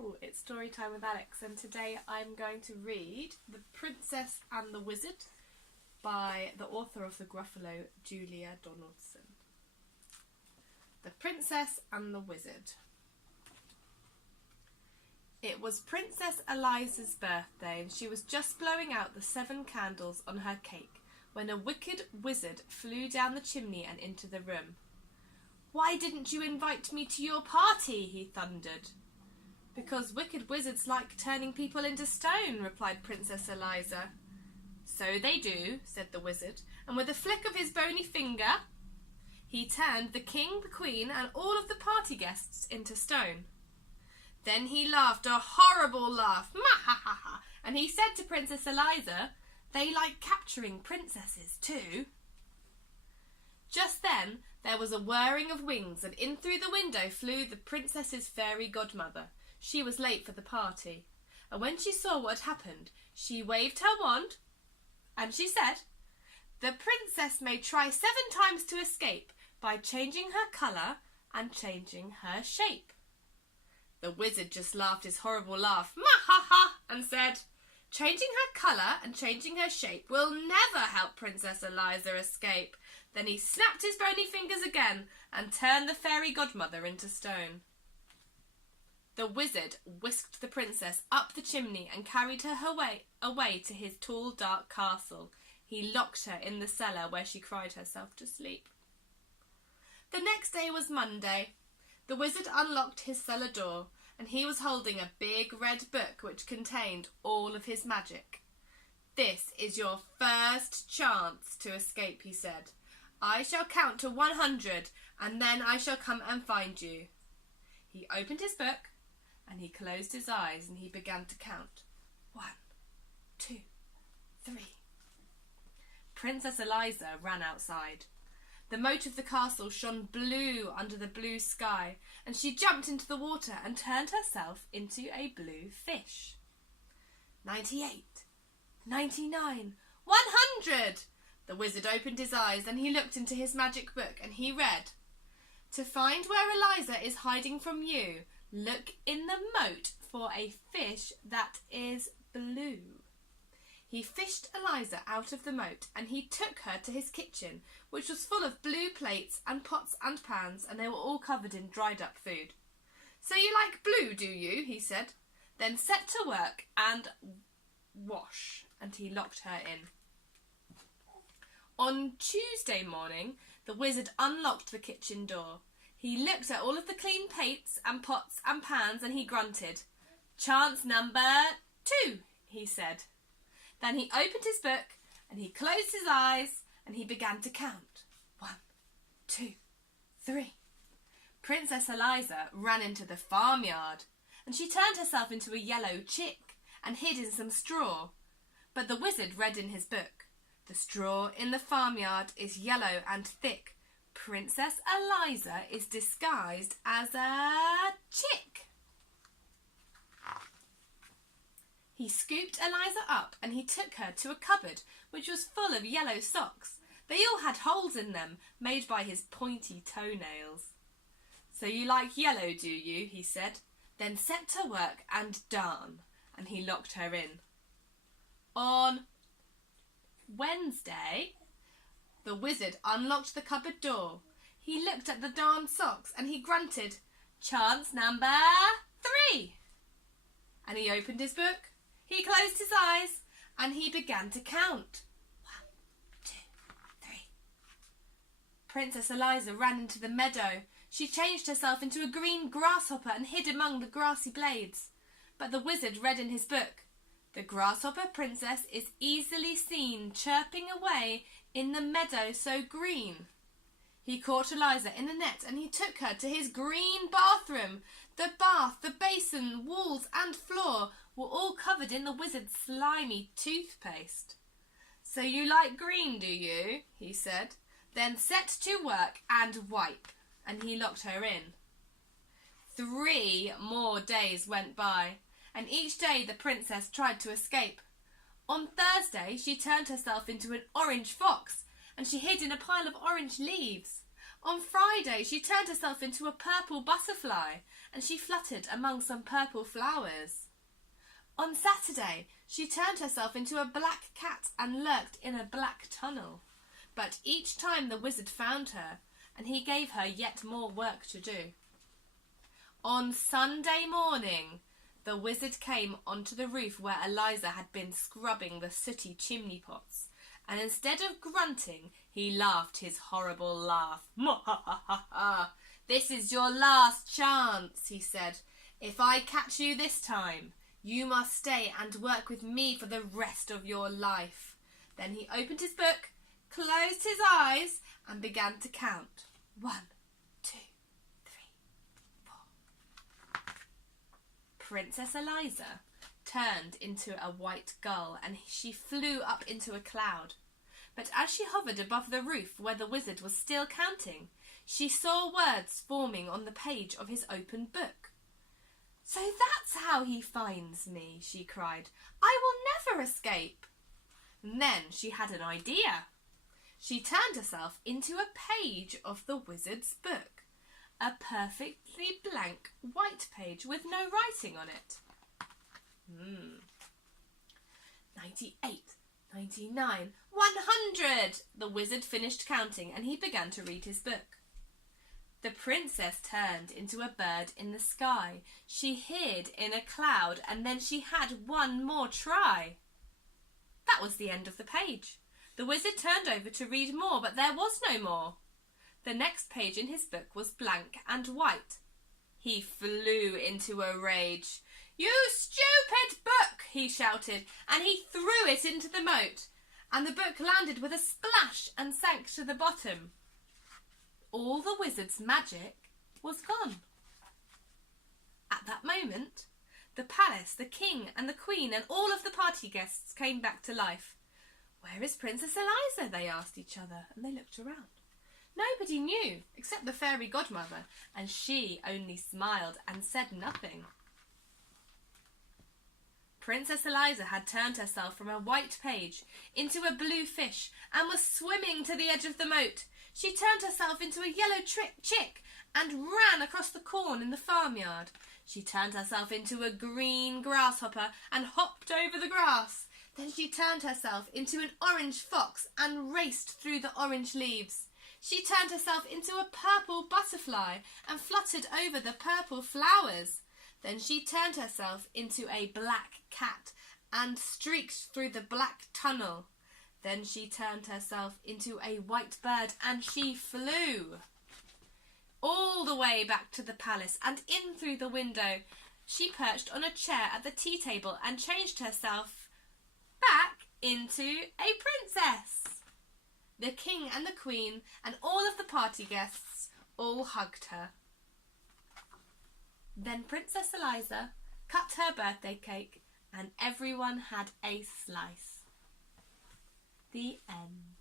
Hello, it's Storytime with Alix, and today I'm going to read The Princess and the Wizard by the author of The Gruffalo, Julia Donaldson. The Princess and the Wizard. It was Princess Eliza's birthday, and she was just blowing out the 7 candles on her cake when a wicked wizard flew down the chimney and into the room. "Why didn't you invite me to your party?" he thundered. "Because wicked wizards like turning people into stone," replied Princess Eliza. "So they do," said the wizard, and with a flick of his bony finger, he turned the king, the queen, and all of the party guests into stone. Then he laughed a horrible laugh, "Ma-ha-ha-ha," and he said to Princess Eliza, "They like capturing princesses too." Just then there was a whirring of wings, and in through the window flew the princess's fairy godmother. She was late for the party, and when she saw what had happened, she waved her wand, and she said, "The princess may try 7 times to escape by changing her colour and changing her shape." The wizard just laughed his horrible laugh, "Ma-ha-ha," and said, "Changing her colour and changing her shape will never help Princess Eliza escape." Then he snapped his bony fingers again and turned the fairy godmother into stone. The wizard whisked the princess up the chimney and carried her away to his tall, dark castle. He locked her in the cellar where she cried herself to sleep. The next day was Monday. The wizard unlocked his cellar door, and he was holding a big red book which contained all of his magic. "This is your first chance to escape," he said. "I shall count to 100, and then I shall come and find you." He opened his book, and he closed his eyes, and he began to count. 1, 2, 3. Princess Eliza ran outside. The moat of the castle shone blue under the blue sky, and she jumped into the water and turned herself into a blue fish. 98, 99, 100! The wizard opened his eyes, and he looked into his magic book, and he read, "To find where Eliza is hiding from you, look in the moat for a fish that is blue." He fished Eliza out of the moat, and he took her to his kitchen, which was full of blue plates and pots and pans, and they were all covered in dried up food. "So you like blue, do you?" he said. "Then set to work and wash," and he locked her in. On Tuesday morning, the wizard unlocked the kitchen door. He looked at all of the clean plates and pots and pans, and he grunted. "Chance number 2, he said. Then he opened his book, and he closed his eyes, and he began to count. 1, 2, 3. Princess Eliza ran into the farmyard, and she turned herself into a yellow chick and hid in some straw. But the wizard read in his book, "The straw in the farmyard is yellow and thick. Princess Eliza is disguised as a chick." He scooped Eliza up, and he took her to a cupboard which was full of yellow socks. They all had holes in them, made by his pointy toenails. "So you like yellow, do you?" he said. "Then set to work and darn," and he locked her in. On Wednesday, the wizard unlocked the cupboard door. He looked at the darned socks, and he grunted, "Chance number 3. And he opened his book, he closed his eyes, and he began to count. 1, 2, 3. Princess Eliza ran into the meadow. She changed herself into a green grasshopper and hid among the grassy blades. But the wizard read in his book, "The grasshopper princess is easily seen chirping away in the meadow so green." He caught Eliza in a net, and he took her to his green bathroom. The bath, the basin, walls and floor were all covered in the wizard's slimy toothpaste. "So you like green, do you?" he said. "Then set to work and wipe," and he locked her in. 3 more days went by, and each day the princess tried to escape. On Thursday she turned herself into an orange fox, and she hid in a pile of orange leaves. On Friday she turned herself into a purple butterfly, and she fluttered among some purple flowers. On Saturday, she turned herself into a black cat and lurked in a black tunnel. But each time the wizard found her, and he gave her yet more work to do. On Sunday morning, the wizard came onto the roof where Eliza had been scrubbing the sooty chimney pots, and instead of grunting, he laughed his horrible laugh. "Mwahaha! This is your last chance," he said. "If I catch you this time, you must stay and work with me for the rest of your life." Then he opened his book, closed his eyes, and began to count. 1, 2, 3, 4. Princess Eliza turned into a white gull, and she flew up into a cloud. But as she hovered above the roof where the wizard was still counting, she saw words forming on the page of his open book. "So that's how he finds me," she cried. "I will never escape." And then she had an idea. She turned herself into a page of the wizard's book, a perfectly blank white page with no writing on it. 98, 99, 100! The wizard finished counting, and he began to read his book. The princess turned into a bird in the sky. She hid in a cloud, and then she had one more try. That was the end of the page. The wizard turned over to read more, but there was no more. The next page in his book was blank and white. He flew into a rage. "You stupid book!" he shouted, and he threw it into the moat, and the book landed with a splash and sank to the bottom. All the wizard's magic was gone. At that moment, the palace, the king and the queen and all of the party guests came back to life. "Where is Princess Eliza?" they asked each other, and they looked around. Nobody knew, except the fairy godmother, and she only smiled and said nothing. Princess Eliza had turned herself from a white page into a blue fish and was swimming to the edge of the moat. She turned herself into a yellow chick and ran across the corn in the farmyard. She turned herself into a green grasshopper and hopped over the grass. Then she turned herself into an orange fox and raced through the orange leaves. She turned herself into a purple butterfly and fluttered over the purple flowers. Then she turned herself into a black cat and streaked through the black tunnel. Then she turned herself into a white bird and she flew all the way back to the palace, and in through the window. She perched on a chair at the tea table and changed herself back into a princess. The king and the queen and all of the party guests all hugged her. Then Princess Eliza cut her birthday cake, and everyone had a slice. The end.